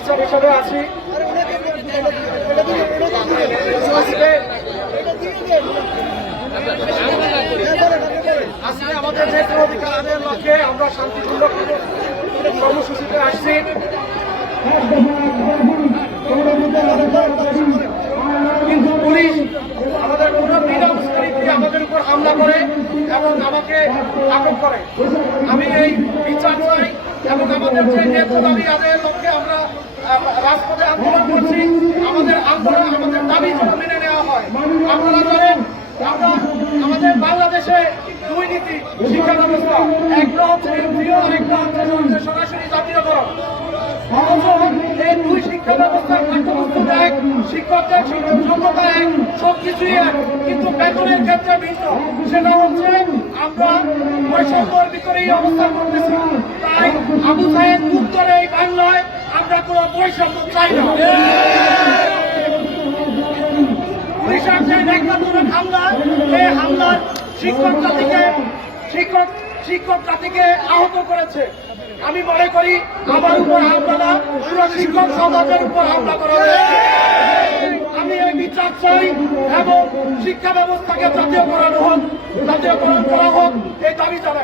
Teacher হিসেবে আছি আজকে আমাদের যে কোনো অধিকার লক্ষ্যে আমরা শান্তিপূর্ণ কর্মসূচিতে আসছি কিন্তু পুলিশ আমাদের কোনো বিনা আমাদের উপর হামলা করে এবং আমাকে আটক করে আমি এই বিচার চাই এবং আমাদের যে ন্যায্য দাবি আদায়ের লক্ষ্যে রাজপথে আন্দোলন করছি, আমাদের আন্দোলন, আমাদের দাবি যেন মেনে নেওয়া হয়, আপনারা জানেন, আমরা আমাদের বাংলাদেশে দুই শিক্ষা ব্যবস্থা একটা হচ্ছে এমপিও আর একটা হচ্ছে সরাসরি জাতীয়করণ। অথচ এই দুই শিক্ষা এক শিক্ষকদের এক সবকিছুই এক, কিন্তু বেতনের ক্ষেত্রে ভিন্ন। সেটা হচ্ছে আমরা বৈষম্যের ভিতরেই অবস্থান করতেছি। তাই আবু সাহেব উত্তর এই বাংলায় আমরা কোনো বৈষম্য চাই না। এই আমি মনে করি আমার উপর হামলা না শিক্ষক সমাজের উপর হামলা করা হয়েছে আমি এই বিচার চাই এবং শিক্ষা ব্যবস্থাকে জাতীয়করণ হোক জাতীয়করণ করা হোক এই দাবি জানাই।